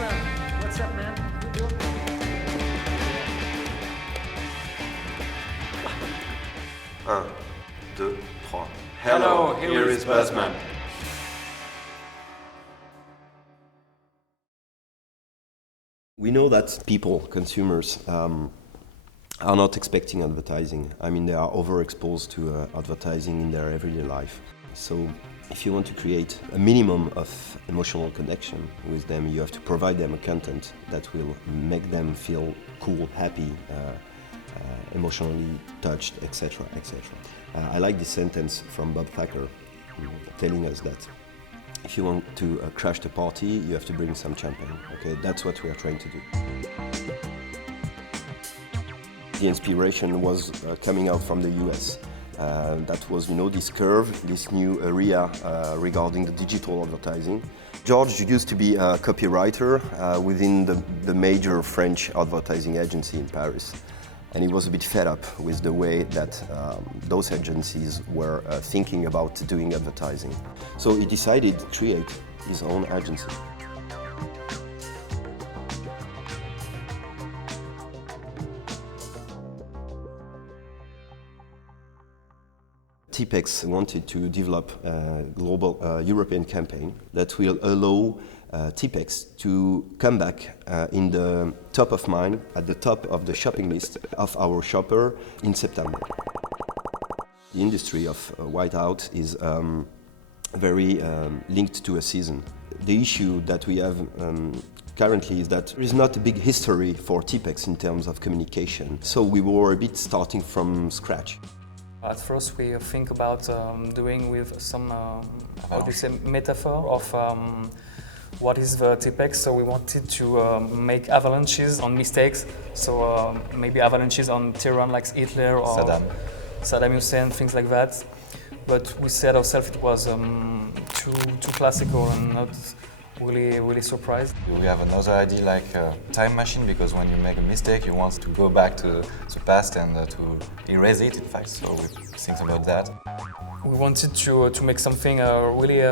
Buzzman, what's up, man? Good deal? Un, deux, trois. Hello, here is Buzzman. We know that people, consumers, are not expecting advertising. I mean, they are overexposed to advertising in their everyday life. So if you want to create a minimum of emotional connection with them, you have to provide them a content that will make them feel cool, happy, emotionally touched, etc., etc. I like this sentence from Bob Thacker telling us that if you want to crash the party, you have to bring some champagne. Okay, that's what we are trying to do. The inspiration was coming out from the US. That was, this curve, this new area regarding the digital advertising. George used to be a copywriter within the major French advertising agency in Paris. And he was a bit fed up with the way that those agencies were thinking about doing advertising. So he decided to create his own agency. TippEx's wanted to develop a global European campaign that will allow TippEx's to come back in the top of mind, at the top of the shopping list of our shopper in September. The industry of whiteout is very linked to a season. The issue that we have currently is that there is not a big history for TippEx's in terms of communication, so we were a bit starting from scratch. At first we think about doing with some, metaphor of what is the TippEx's. So we wanted to make avalanches on mistakes, so maybe avalanches on tyranny like Hitler or Saddam Hussein, things like that. But we said ourselves it was too classical and not really surprised. We have another idea like a time machine, because when you make a mistake you want to go back to the past and to erase it, in fact, so we think about that. We wanted to make something really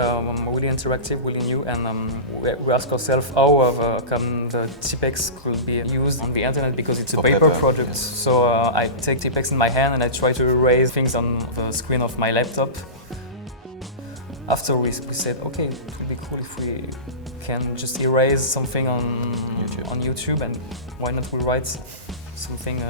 interactive, really new, and we asked ourselves how the TippEx's could be used on the internet, because it's a paper product. Yes. So I take TippEx's in my hand and I try to erase things on the screen of my laptop. After we said, okay, it would be cool if we can just erase something on YouTube, and why not we write something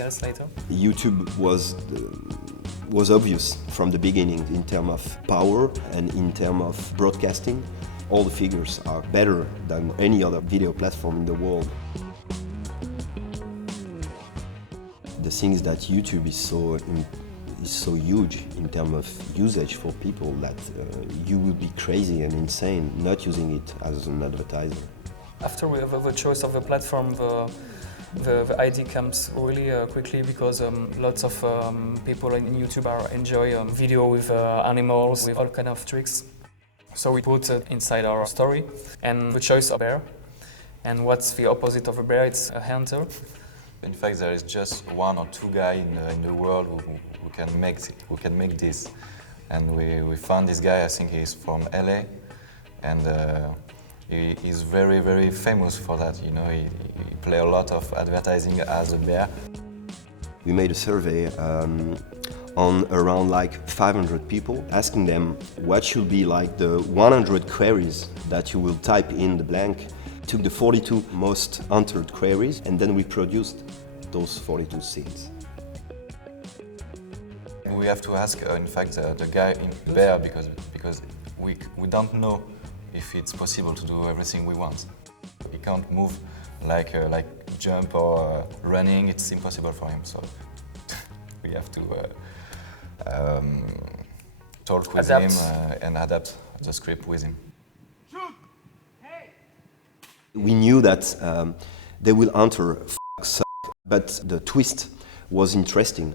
else later? YouTube was obvious from the beginning in terms of power and in terms of broadcasting. All the figures are better than any other video platform in the world. The thing is that YouTube is so huge in terms of usage for people that you would be crazy and insane not using it as an advertiser. After we have the choice of the platform, the idea comes really quickly, because lots of people in YouTube enjoy video with animals, with all kind of tricks. So we put it inside our story, and the choice of bear. And what's the opposite of a bear? It's a hunter. In fact, there is just one or two guys in the world who can make this. And we found this guy, I think he's from LA, and he's very, very famous for that. He play a lot of advertising as a bear. We made a survey on around like 500 people, asking them what should be like the 100 queries that you will type in the blank. Took the 42 most entered queries, and then we produced those 42 scenes. We have to ask, in fact, the guy in bear, because we don't know if it's possible to do everything we want. He can't move like jump or running. It's impossible for him. So we have to talk with him and adapt the script with him. We knew that they will enter suck, but the twist was interesting.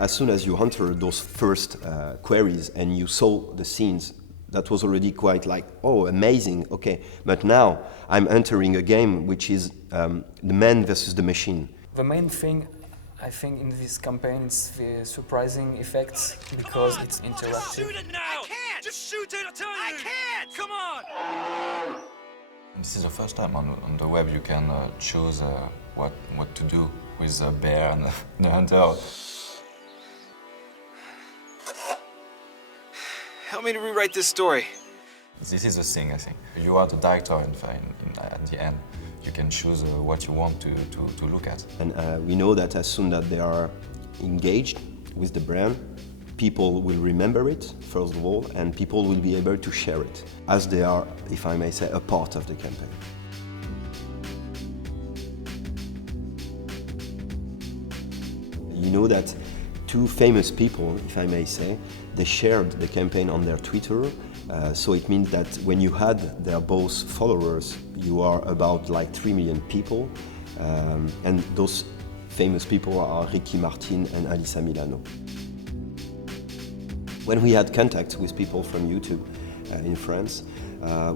As soon as you entered those first queries and you saw the scenes, that was already quite like, oh, amazing, okay. But now I'm entering a game which is the man versus the machine. The main thing, I think, in this campaign is the surprising effects, because it's interactive. Shoot it now! I can't! Just shoot it, I tell you! I can't! Come on! This is the first time on the web you can choose what to do with the bear and the hunter. Help me to rewrite this story. This is the thing, I think. You are the director at the end. You can choose what you want to look at. And we know that as soon as they are engaged with the brand, people will remember it, first of all, and people will be able to share it, as they are, if I may say, a part of the campaign. You know that two famous people, if I may say, they shared the campaign on their Twitter, so it means that when you had their both followers, you are about like 3 million people, and those famous people are Ricky Martin and Alyssa Milano. When we had contact with people from YouTube in France,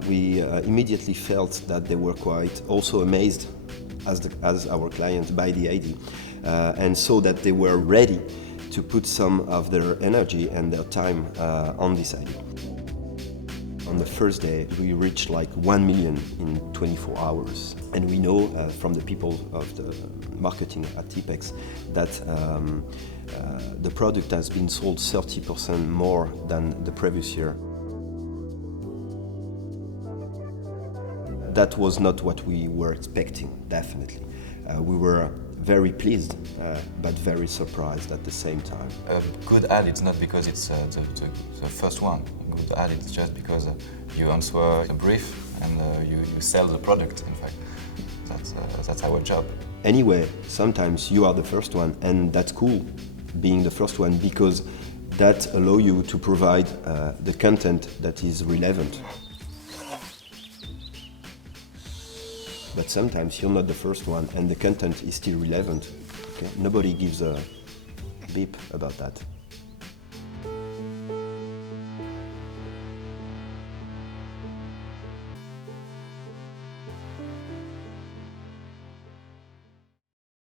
we immediately felt that they were quite also amazed as our clients by the idea, and so that they were ready to put some of their energy and their time on this idea. On the first day, we reached like 1 million in 24 hours. And we know from the people of the marketing at TippEx's that the product has been sold 30% more than the previous year. That was not what we were expecting, definitely. We were very pleased, but very surprised at the same time. A good ad, it's not because it's the first one. A good ad, it's just because you answer the brief and you sell the product, in fact. That's our job. Anyway, sometimes you are the first one, and that's cool, being the first one, because that allows you to provide the content that is relevant. But sometimes you're not the first one and the content is still relevant. Okay? Nobody gives a beep about that.